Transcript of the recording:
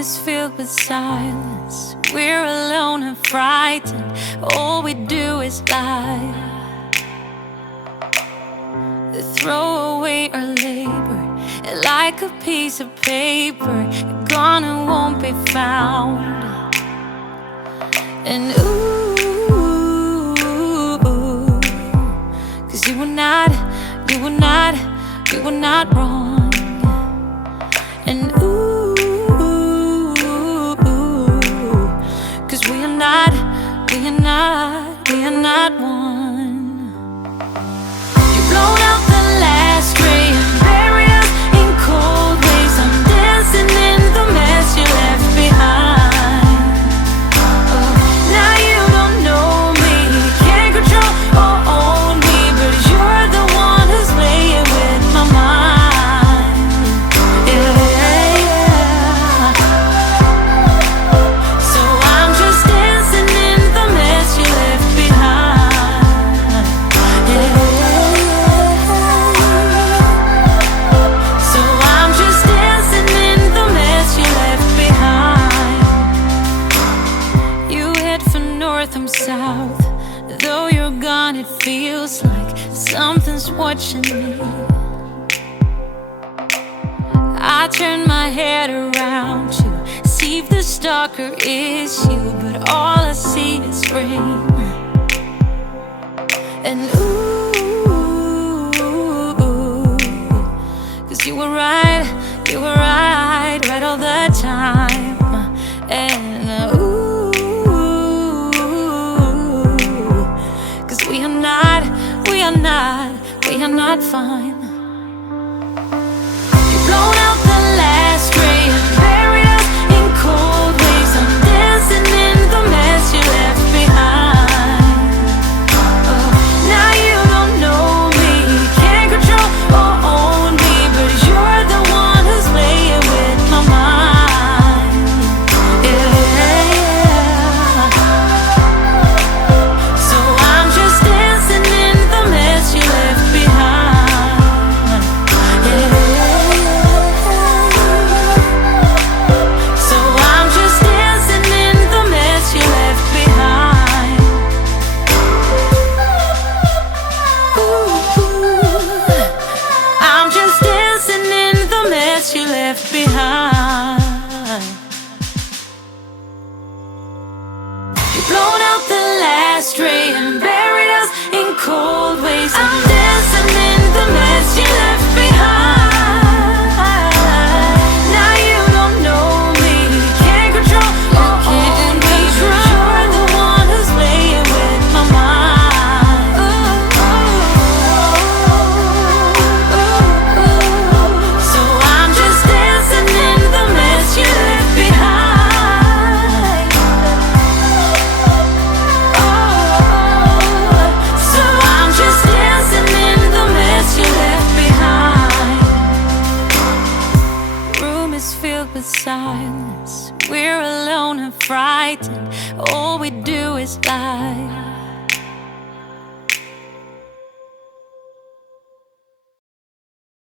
is filled with silence. We're alone and frightened. All we do is lie. Throw away our labor like a piece of paper, gone and won't be found. And ooh, 'cause you were not wrong. And ooh, 'cause we are not one. You've blown out the last ray and buried us in cold waves. I'm dancing in the mess you left behind. Oh, now you don't know me, can't control or own me, but you're the one who's playing with my mind. Yeah, yeah. So I'm just dancing in the mess you left behind. Yeah, so I'm just dancing in the mess you left behind. You head for north, I'm south. Though you're gone, it feels like something's watching me. I turn my head around to see if the stalker is you, but all I see is rain. And ooh, 'cause you were right all the time. And ooh, 'cause we are not fine. You've blown out the last ray and buried us in cold waves. I'm dancing in the mess you left behind. Oh, now you don't know me, can't control or own me, but you're the one who's playing with my mind. Yeah, yeah. So I'm just dancing in the mess you left behind. Yeah, so I'm just dancing in the mess you left behind. Ooh, I'm just dancing in the mess you left behind. You've blown out the last ray and buried us in cold waves. I'm dancing in the mess you left behind. Now you don't know me, can't control or own me, but you're the one who's playing with my mind. So I'm just dancing in the mess you left behind. So I'm just dancing in the mess you left behind. Room is filled with silence. We're alone and frightened. All we do is lie.